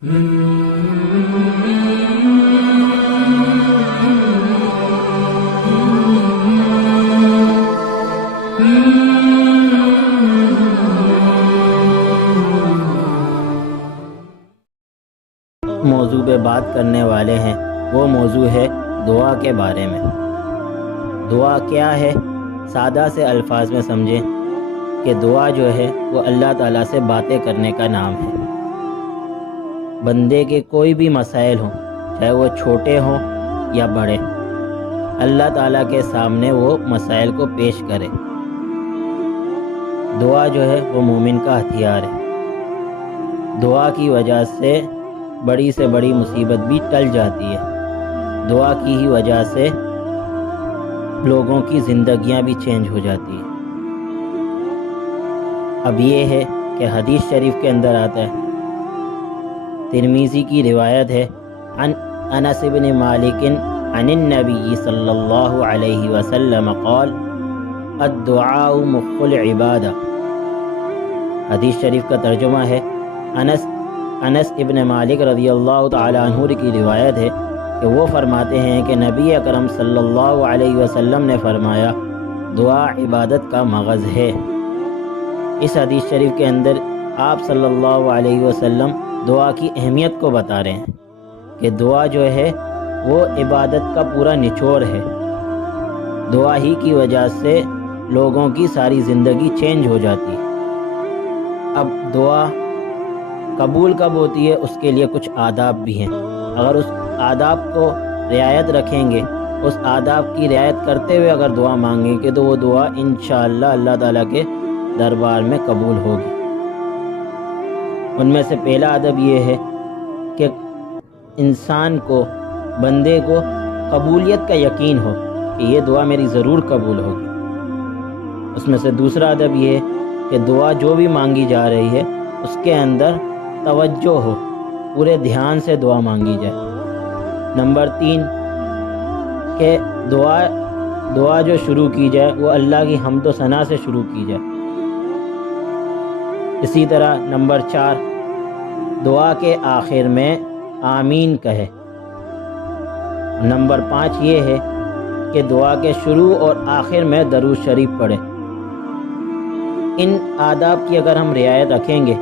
موضوع پہ بات کرنے والے ہیں وہ موضوع ہے دعا کے بارے میں۔ دعا کیا ہے؟ سادہ سے الفاظ میں سمجھیں کہ دعا جو ہے وہ اللہ تعالیٰ سے باتیں کرنے کا نام ہے۔ بندے کے کوئی بھی مسائل ہوں، چاہے وہ چھوٹے ہوں یا بڑے، اللہ تعالیٰ کے سامنے وہ مسائل کو پیش کرے۔ دعا جو ہے وہ مومن کا ہتھیار ہے۔ دعا کی وجہ سے بڑی سے بڑی مصیبت بھی ٹل جاتی ہے۔ دعا کی ہی وجہ سے لوگوں کی زندگیاں بھی چینج ہو جاتی ہیں۔ اب یہ ہے کہ حدیث شریف کے اندر آتا ہے، ترمذی کی روایت ہے، عن انس بن مالک عن النبی صلی اللہ علیہ وسلم قال الدعاء مخ العبادہ۔ حدیث شریف کا ترجمہ ہے، انس ابن مالک رضی اللہ تعالی عنہ کی روایت ہے کہ وہ فرماتے ہیں کہ نبی اکرم صلی اللہ علیہ وسلم نے فرمایا، دعا عبادت کا مغز ہے۔ اس حدیث شریف کے اندر آپ صلی اللہ علیہ وسلم دعا کی اہمیت کو بتا رہے ہیں کہ دعا جو ہے وہ عبادت کا پورا نچوڑ ہے۔ دعا ہی کی وجہ سے لوگوں کی ساری زندگی چینج ہو جاتی ہے۔ اب دعا قبول کب ہوتی ہے، اس کے لیے کچھ آداب بھی ہیں۔ اگر اس آداب کو رعایت رکھیں گے، اس آداب کی رعایت کرتے ہوئے اگر دعا مانگیں گے تو وہ دعا انشاءاللہ اللہ تعالیٰ کے دربار میں قبول ہوگی۔ ان میں سے پہلا ادب یہ ہے کہ انسان کو، بندے کو قبولیت کا یقین ہو کہ یہ دعا میری ضرور قبول ہوگی۔ اس میں سے دوسرا ادب یہ ہے کہ دعا جو بھی مانگی جا رہی ہے اس کے اندر توجہ ہو، پورے دھیان سے دعا مانگی جائے۔ نمبر 3 کہ دعا جو شروع کی جائے وہ اللہ کی حمد و ثنا سے شروع کی جائے۔ اسی طرح نمبر 4 دعا کے آخر میں آمین کہے۔ نمبر 5 یہ ہے کہ دعا کے شروع اور آخر میں درود شریف پڑھے۔ ان آداب کی اگر ہم رعایت رکھیں گے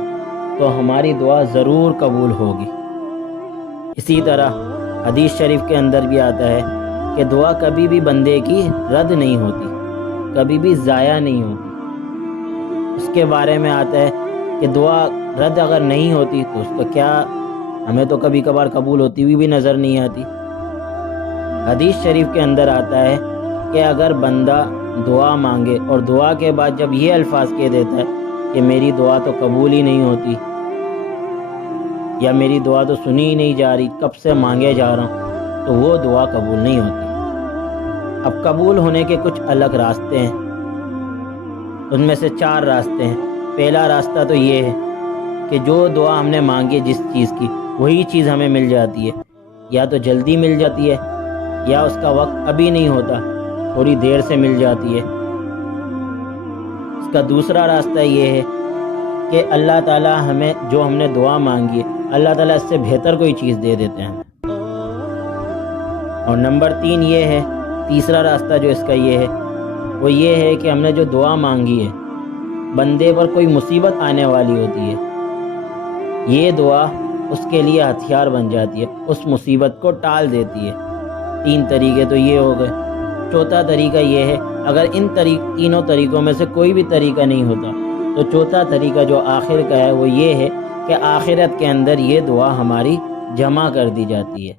تو ہماری دعا ضرور قبول ہوگی۔ اسی طرح حدیث شریف کے اندر بھی آتا ہے کہ دعا کبھی بھی بندے کی رد نہیں ہوتی، کبھی بھی ضائع نہیں ہوتی۔ اس کے بارے میں آتا ہے کہ دعا رد اگر نہیں ہوتی تو اس کا کیا، ہمیں تو کبھی کبھار قبول ہوتی ہوئی بھی نظر نہیں آتی۔ حدیث شریف کے اندر آتا ہے کہ اگر بندہ دعا مانگے اور دعا کے بعد جب یہ الفاظ کہہ دیتا ہے کہ میری دعا تو قبول ہی نہیں ہوتی، یا میری دعا تو سنی ہی نہیں جا رہی، کب سے مانگے جا رہا ہوں، تو وہ دعا قبول نہیں ہوتی۔ اب قبول ہونے کے کچھ الگ راستے ہیں، ان میں سے 4 راستے ہیں۔ پہلا راستہ تو یہ ہے کہ جو دعا ہم نے مانگی ہے جس چیز کی، وہی چیز ہمیں مل جاتی ہے، یا تو جلدی مل جاتی ہے یا اس کا وقت ابھی نہیں ہوتا، تھوڑی دیر سے مل جاتی ہے۔ اس کا دوسرا راستہ یہ ہے کہ اللہ تعالیٰ ہمیں جو ہم نے دعا مانگی ہے، اللہ تعالیٰ اس سے بہتر کوئی چیز دے دیتے ہیں۔ اور نمبر 3 یہ ہے، تیسرا راستہ جو اس کا یہ ہے وہ یہ ہے کہ ہم نے جو دعا مانگی ہے، بندے پر کوئی مصیبت آنے والی ہوتی ہے، یہ دعا اس کے لیے ہتھیار بن جاتی ہے، اس مصیبت کو ٹال دیتی ہے۔ 3 طریقے تو یہ ہو گئے۔ چوتھا طریقہ یہ ہے، اگر ان تینوں طریقوں میں سے کوئی بھی طریقہ نہیں ہوتا تو چوتھا طریقہ جو آخر کا ہے وہ یہ ہے کہ آخرت کے اندر یہ دعا ہماری جمع کر دی جاتی ہے۔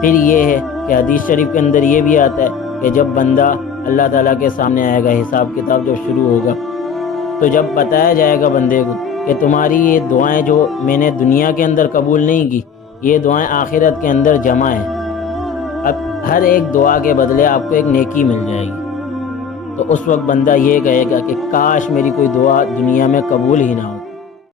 پھر یہ ہے کہ حدیث شریف کے اندر یہ بھی آتا ہے کہ جب بندہ اللہ تعالیٰ کے سامنے آئے گا، حساب کتاب جب شروع ہوگا، تو جب بتایا جائے گا بندے کو کہ تمہاری یہ دعائیں جو میں نے دنیا کے اندر قبول نہیں کی، یہ دعائیں آخرت کے اندر جمع ہیں، اب ہر ایک دعا کے بدلے آپ کو ایک نیکی مل جائے گی، تو اس وقت بندہ یہ کہے گا کہ کاش میری کوئی دعا دنیا میں قبول ہی نہ ہو۔